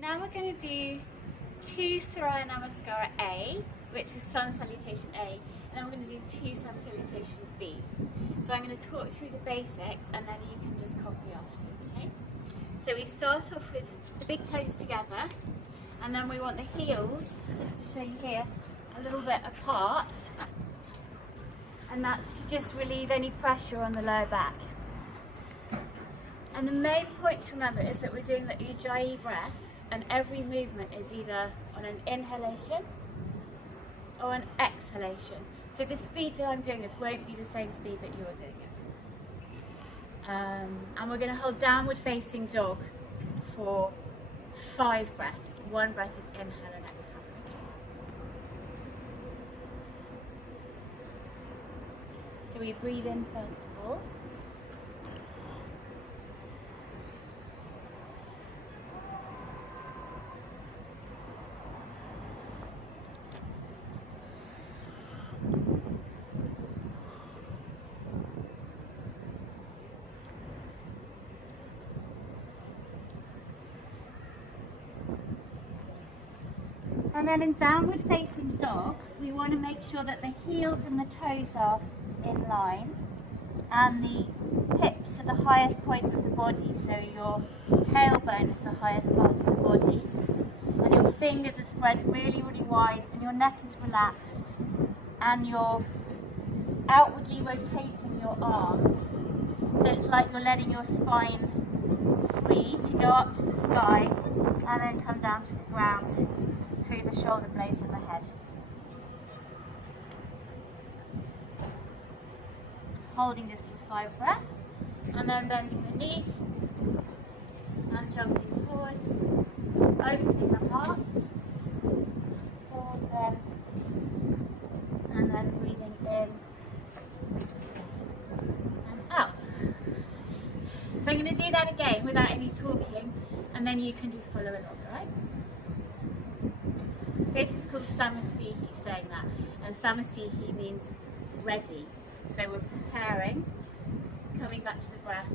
Now we're going to do 2 Saraya Namaskara A, which is Sun Salutation A, and then we're going to do 2 Sun Salutation B. So I'm going to talk through the basics and then you can just copy afterwards, okay? So we start off with the big toes together, and then we want the heels, just to show you here, a little bit apart, and that's to just relieve any pressure on the lower back. And the main point to remember is that we're doing the Ujjayi breath, and every movement is either on an inhalation or an exhalation. So the speed that I'm doing this won't be the same speed that you're doing it. And we're going to hold downward facing dog for 5 breaths. 1 breath is inhale and exhale. So we breathe in first of all. And then in downward facing dog, we want to make sure that the heels and the toes are in line and the hips are the highest point of the body, so your tailbone is the highest part of the body, and your fingers are spread really, really wide, and your neck is relaxed, and you're outwardly rotating your arms, so it's like you're letting your spine free to go up to the sky and then come down to the ground through the shoulder blades and the head. Holding this for 5 breaths, and then bending the knees and jumping forwards, opening the heart, forward bend, and then breathing in and out. So I'm going to do that again without any talking, and then you can just follow along, alright? This is called Samastihi, saying that, and Samastihi means ready. So we're preparing, coming back to the breath.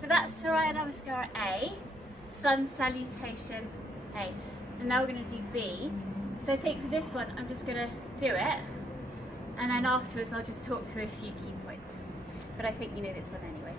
So that's Saraya Namaskara A, Sun Salutation A. And now we're going to do B. So I think for this one, I'm just going to do it, and then afterwards I'll just talk through a few key points. But I think you know this one anyway.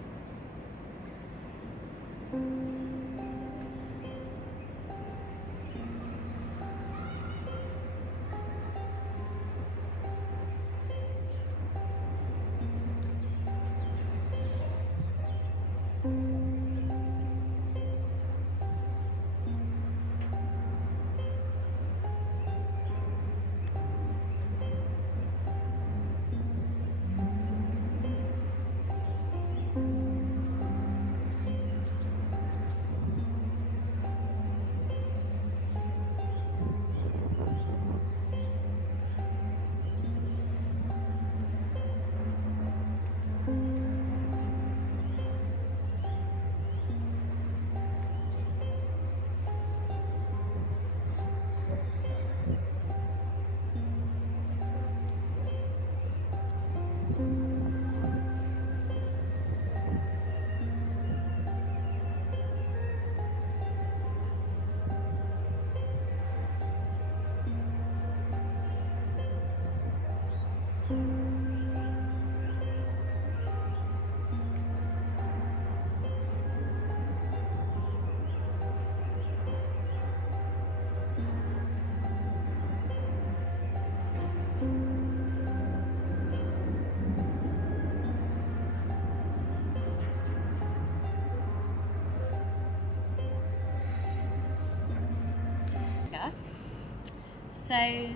So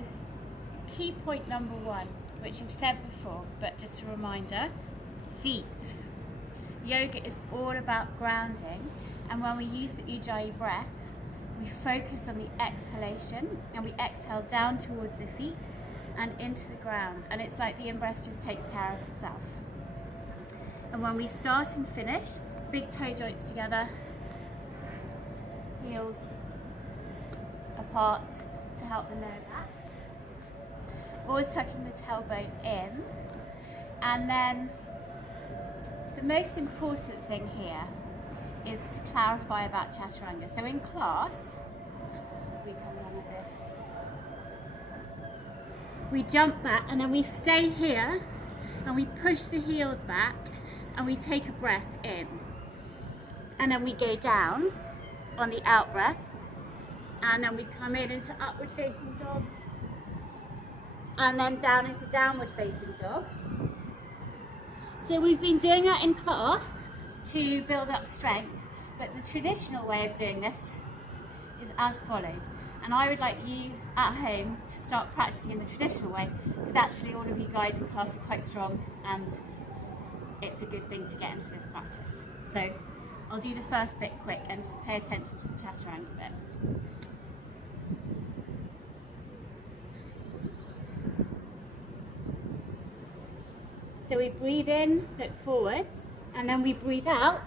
key point number 1, which you've said before, but just a reminder, feet. Yoga is all about grounding, and when we use the Ujjayi breath, we focus on the exhalation and we exhale down towards the feet and into the ground, and it's like the in-breath just takes care of itself. And when we start and finish, big toe joints together, heels apart to help the lower back. Always tucking the tailbone in, and then the most important thing here is to clarify about Chaturanga. So in class, we come down like this. We jump back and then we stay here and we push the heels back and we take a breath in. And then we go down on the out breath and then we come in into upward facing dog and then down into downward facing dog. So we've been doing that in class to build up strength, but the traditional way of doing this is as follows. And I would like you at home to start practicing in the traditional way, because actually all of you guys in class are quite strong and it's a good thing to get into this practice. So I'll do the first bit quick and just pay attention to the Chaturanga bit. So we breathe in, look forwards, and then we breathe out.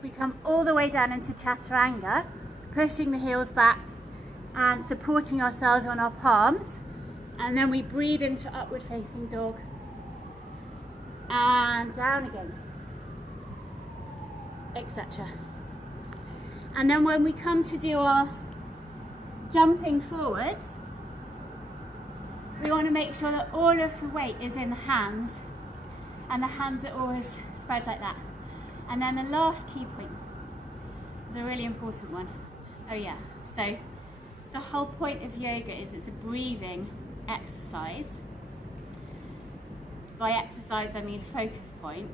We come all the way down into Chaturanga, pushing the heels back and supporting ourselves on our palms. And then we breathe into upward facing dog and down again, etc. And then when we come to do our jumping forwards, we want to make sure that all of the weight is in the hands, and the hands are always spread like that. And then the last key point is a really important one. Oh yeah, so the whole point of yoga is it's a breathing exercise. By exercise I mean focus point.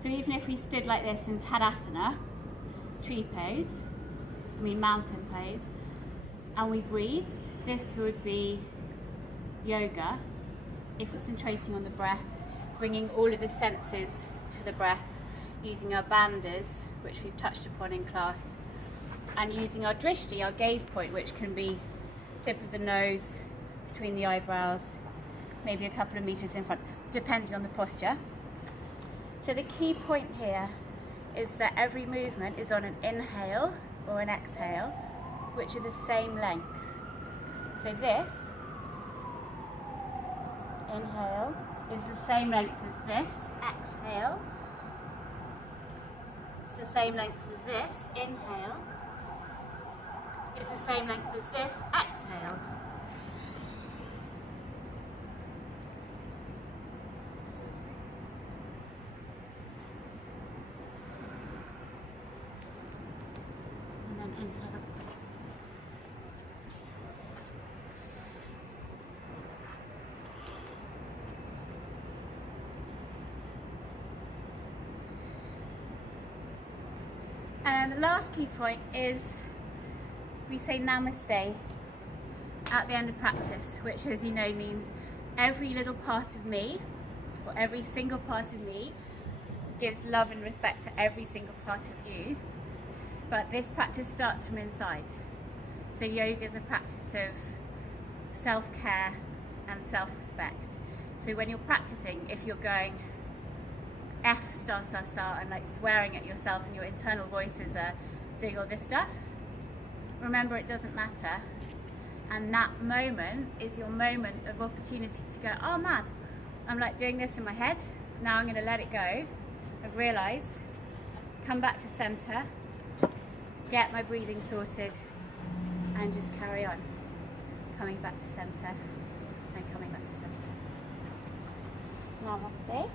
So even if we stood like this in Tadasana, tree pose, I mean mountain pose, and we breathed, this would be yoga if concentrating on the breath, bringing all of the senses to the breath, using our bandhas, which we've touched upon in class, and using our drishti, our gaze point, which can be tip of the nose, between the eyebrows, maybe a couple of meters in front, depending on the posture. So the key point here is that every movement is on an inhale or an exhale, which are the same length. So this, inhale, is the same length as this, exhale. It's the same length as this, inhale. It's the same length as this, exhale. And then inhale. And the last key point is we say namaste at the end of practice, which, as you know, means every little part of me, or every single part of me, gives love and respect to every single part of you. But this practice starts from inside. So yoga is a practice of self-care and self-respect. So when you're practicing, if you're going F star star star and like swearing at yourself and your internal voices are doing all this stuff, remember it doesn't matter, and that moment is your moment of opportunity to go, oh man, I'm like doing this in my head, now I'm going to let it go, I've realised, come back to centre, get my breathing sorted and just carry on, coming back to centre and coming back to centre. Namaste.